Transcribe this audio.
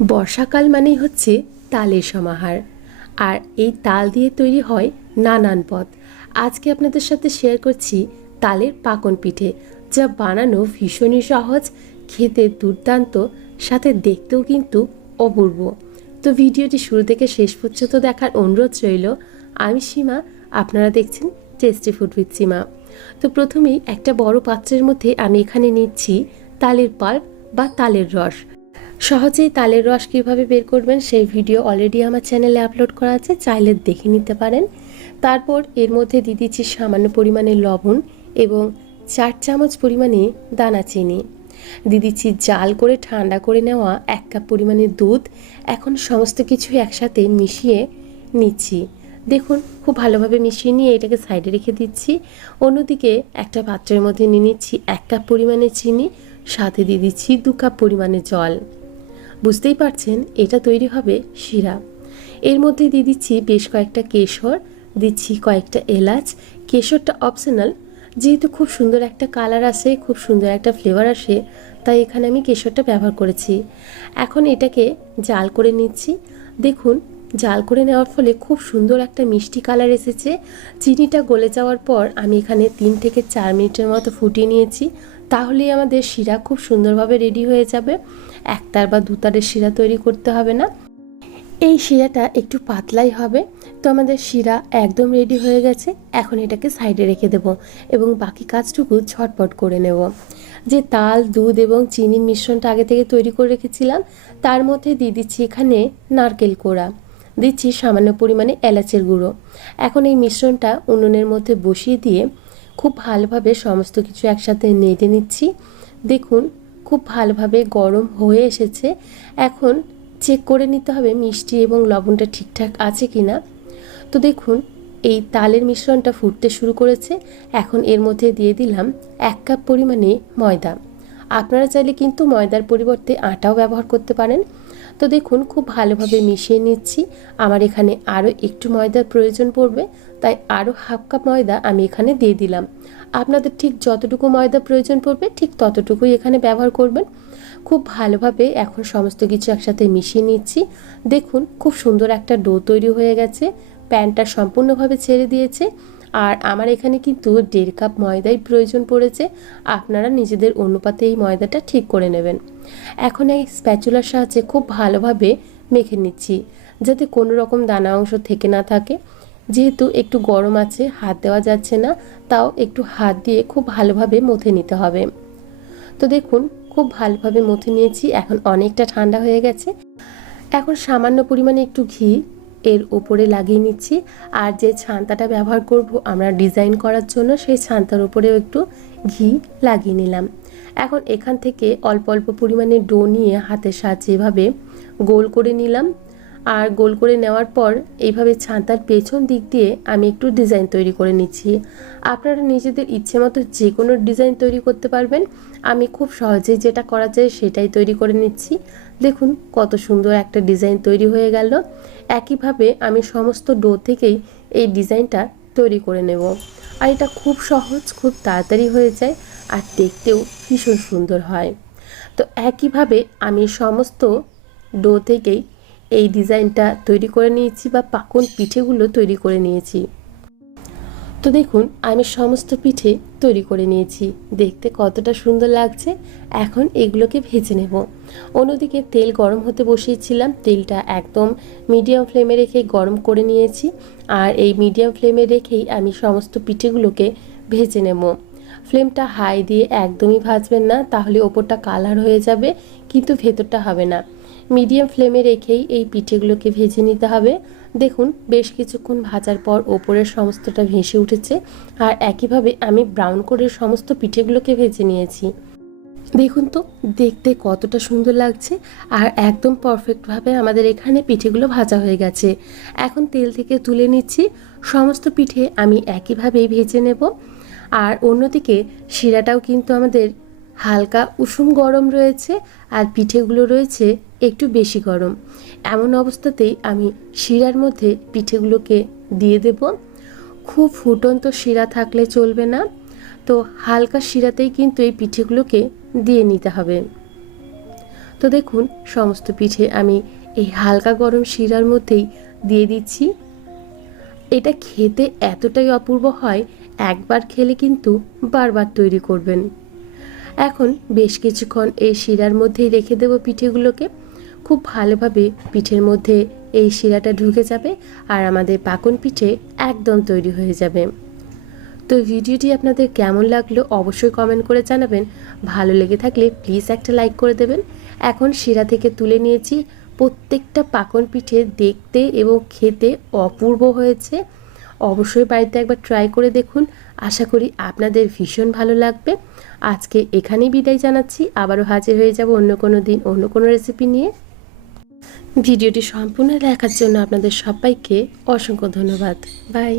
বর্ষাকাল মানেই হচ্ছে তালের সমাহার। আর এই তাল দিয়ে তৈরি হয় নানান পদ। আজকে আপনাদের সাথে শেয়ার করছি তালের পাকন পিঠে, যা বানানো ভীষণই সহজ, খেতে দুর্দান্ত, সাথে দেখতেও কিন্তু অপূর্ব। তো ভিডিওটি শুরু থেকে শেষ পর্যন্ত দেখার অনুরোধ রইল। আমি সীমা, আপনারা দেখছেন টেস্টি ফুড উইথ সীমা। তো প্রথমেই একটা বড় পাত্রের মধ্যে আমি এখানে নিচ্ছি তালের পাল্প বা তালের রস। সহজেই তালের রস কীভাবে বের করবেন সেই ভিডিও অলরেডি আমার চ্যানেলে আপলোড করা আছে, চাইলে দেখে নিতে পারেন। তারপর এর মধ্যে দিয়ে দিচ্ছি সামান্য পরিমাণে লবণ এবং 4 চামচ পরিমাণে দানা চিনি। দিয়ে দিচ্ছি জাল করে ঠান্ডা করে নেওয়া 1 কাপ পরিমাণে দুধ। এখন সমস্ত কিছু একসাথে মিশিয়ে নিচ্ছি। দেখুন, খুব ভালোভাবে মিশিয়ে নিয়ে এটাকে সাইডে রেখে দিচ্ছি। অন্যদিকে একটা পাত্রের মধ্যে নিয়ে নিচ্ছি 1 কাপ পরিমাণে চিনি, সাথে দিয়ে দিচ্ছি 2 কাপ পরিমাণে জল। বুঝতেই পারছেন এটা তৈরি হবে শিরা। এর মধ্যে দিয়ে দিচ্ছি বেশ কয়েকটা কেশর, দিচ্ছি কয়েকটা এলাচ। কেশরটা অপশনাল, যেহেতু খুব সুন্দর একটা কালার আসে, খুব সুন্দর একটা ফ্লেভার আসে, তাই এখানে আমি কেশরটা ব্যবহার করেছি। এখন এটাকে জাল করে নিচ্ছি। দেখুন, জাল করে নেওয়ার ফলে খুব সুন্দর একটা মিষ্টি কালার এসেছে। চিনিটা গলে যাওয়ার পর আমি এখানে 3 থেকে 4 মিনিটের মতো ফুটিয়ে নিয়েছি। তাহলেই আমাদের শিরা খুব সুন্দরভাবে রেডি হয়ে যাবে। একতার বা দুতারের শিরা তৈরি করতে হবে না। এই শিরাটা একটু পাতলাই হবে। তো আমাদের শিরা একদম রেডি হয়ে গেছে। এখন এটাকে সাইডে রেখে দেব এবং বাকি কাজটুকু ঝটপট করে নেব। যে তাল, দুধ এবং চিনির মিশ্রণটা আগে থেকে তৈরি করে রেখেছিলাম, তার মধ্যে দিয়ে দিচ্ছি এখানে নারকেল কোড়া, দিচ্ছি সামান্য পরিমাণে এলাচের গুঁড়ো। এখন এই মিশ্রণটা উনুনের মধ্যে বসিয়ে দিয়ে খুব ভালোভাবে সমস্ত কিছু একসাথে নেড়ে নিচ্ছি। দেখুন, খুব ভালোভাবে গরম হয়ে এসেছে। এখন চেক করে নিতে হবে মিষ্টি এবং লবণটা ঠিকঠাক আছে কিনা। তো দেখুন, এই তালের মিশ্রণটা ফুটতে শুরু করেছে। এখন এর মধ্যে দিয়ে দিলাম 1 কাপ পরিমাণে ময়দা। আপনারা চাইলে কিন্তু ময়দার পরিবর্তে আটাও ব্যবহার করতে পারেন। তো দেখুন, খুব ভালোভাবে মিশিয়ে নিচ্ছি। আমার এখানে আরও একটু ময়দার প্রয়োজন পড়বে, তাই আরও হাফ কাপ ময়দা আমি এখানে দিয়ে দিলাম। আপনাদের ঠিক যতটুকু ময়দা প্রয়োজন পড়বে ঠিক ততটুকুই এখানে ব্যবহার করবেন। খুব ভালোভাবে এখন সমস্ত কিছু একসাথে মিশিয়ে নিচ্ছি। দেখুন, খুব সুন্দর একটা ডো তৈরি হয়ে গেছে। প্যানটা সম্পূর্ণভাবে ছেড়ে দিয়েছে। আর আমার এখানে কিন্তু 1.5 কাপ ময়দাই প্রয়োজন পড়েছে। আপনারা নিজেদের অনুপাতে এই ময়দাটা ঠিক করে নেবেন। এখন এই স্প্যাচুলার সাহায্যে খুব ভালোভাবে মেখে নিচ্ছি, যাতে কোনো রকম দানা অংশ থেকে না থাকে। যেহেতু একটু গরম আছে, হাত দেওয়া যাচ্ছে না, তাও একটু হাত দিয়ে খুব ভালোভাবে মথে নিতে হবে। তো দেখুন, খুব ভালোভাবে মথে নিয়েছি। এখন অনেকটা ঠান্ডা হয়ে গেছে। এখন সামান্য পরিমাণে একটু ঘি এর উপরে লাগিয়ে নিচ্ছি। আর যে ছান্তাটা ব্যবহার করব আমরা ডিজাইন করার জন্য, সেই ছান্তার উপরেও একটু ঘি লাগিয়ে নিলাম। এখন এখান থেকে অল্প অল্প পরিমাণে ডো নিয়ে হাতের সাহায্যে এভাবে গোল করে নিলাম। আর গোল করে নেওয়ার পর এইভাবে ছান্তার পেছন দিক দিয়ে আমি একটু ডিজাইন তৈরি করে নিচ্ছি। আপনারা নিজেদের ইচ্ছে মতো যে কোনো ডিজাইন তৈরি করতে পারবেন। আমি খুব সহজেই যেটা করা যায় সেটাই তৈরি করে নিচ্ছি। দেখুন, কত সুন্দর একটা ডিজাইন তৈরি হয়ে গেল। একইভাবে আমি সমস্ত ডো থেকেই এই ডিজাইনটা তৈরি করে নেব। আর এটা খুব সহজ, খুব তাড়াতাড়ি হয়ে যায়, আর দেখতেও ভীষণ সুন্দর হয়। তো একইভাবে আমি সমস্ত ডো থেকেই এই ডিজাইনটা তৈরি করে নিয়েছি বা পাকন পিঠেগুলো তৈরি করে নিয়েছি। তো দেখুন, আমি সমস্ত পিঠে তৈরি করে নিয়েছি। দেখতে কতটা সুন্দর লাগছে। এখন এগুলোকে ভেজে নেব। অন্যদিকে তেল গরম হতে বসিয়েছিলাম। তেলটা একদম মিডিয়াম ফ্লেমে রেখে গরম করে নিয়েছি। আর এই মিডিয়াম ফ্লেমে রেখেই আমি সমস্ত পিঠেগুলোকে ভেজে নেব। ফ্লেমটা হাই দিয়ে একদমই ভাজবেন না, তাহলে ওপরটা কালার হয়ে যাবে কিন্তু ভেতরটা হবে না। মিডিয়াম ফ্লেমে রেখেই এই পিঠেগুলোকে ভেজে নিতে হবে। দেখুন, বেশ কিছুক্ষণ ভাজার পর ওপরের সমস্তটা ভেসে উঠেছে। আর একইভাবে আমি ব্রাউন করে সমস্ত পিঠেগুলোকে ভেজে নিয়েছি। দেখুন তো, দেখতে কতটা সুন্দর লাগছে। আর একদম পারফেক্টভাবে আমাদের এখানে পিঠেগুলো ভাজা হয়ে গেছে। এখন তেল থেকে তুলে নিচ্ছি। সমস্ত পিঠে আমি একইভাবেই ভেজে নেব। আর অন্যদিকে শিরাটাও কিন্তু আমাদের হালকা উষুম গরম রয়েছে, আর পিঠেগুলো রয়েছে একটু বেশি গরম। এমন অবস্থাতেই আমি শিরার মধ্যে পিঠেগুলোকে দিয়ে দেব। খুব ফুটন্ত শিরা থাকলে চলবে না, তো হালকা শিরাতেই কিন্তু এই পিঠেগুলোকে দিয়ে নিতে হবে। তো দেখুন সমস্ত পিঠে আমি এই হালকা গরম শিরার মধ্যেই দিয়ে দিচ্ছি। এটা খেতে এতটাই অপূর্ব হয়, একবার খেলে কিন্তু বারবার তৈরি করবেন। এখন বেশ কিছুক্ষণ এই শিরার মধ্যেই রেখে দেব পিঠেগুলোকে। খুব ভালোভাবে পিঠের মধ্যে এই শিরাটা ঢুকে যাবে আর আমাদের পাকন পিঠে একদম তৈরি হয়ে যাবে। তো ভিডিওটি আপনাদের কেমন লাগলো অবশ্যই কমেন্ট করে জানাবেন। ভালো লেগে থাকলে প্লিজ একটা লাইক করে দেবেন। এখন শিরা থেকে তুলে নিয়েছি। প্রত্যেকটা পাকন পিঠে দেখতে এবং খেতে অপূর্ব হয়েছে। অবশ্যই বাড়িতে একবার ট্রাই করে দেখুন। আশা করি আপনাদের ভীষণ ভালো লাগবে। আজকে এখানেই বিদায় জানাচ্ছি। আবারও হাজির হয়ে যাব অন্য কোনো দিন অন্য কোনো রেসিপি নিয়ে। ভিডিওটি সম্পূর্ণ দেখার জন্য আপনাদের সবাইকে অসংখ্য ধন্যবাদ। বাই।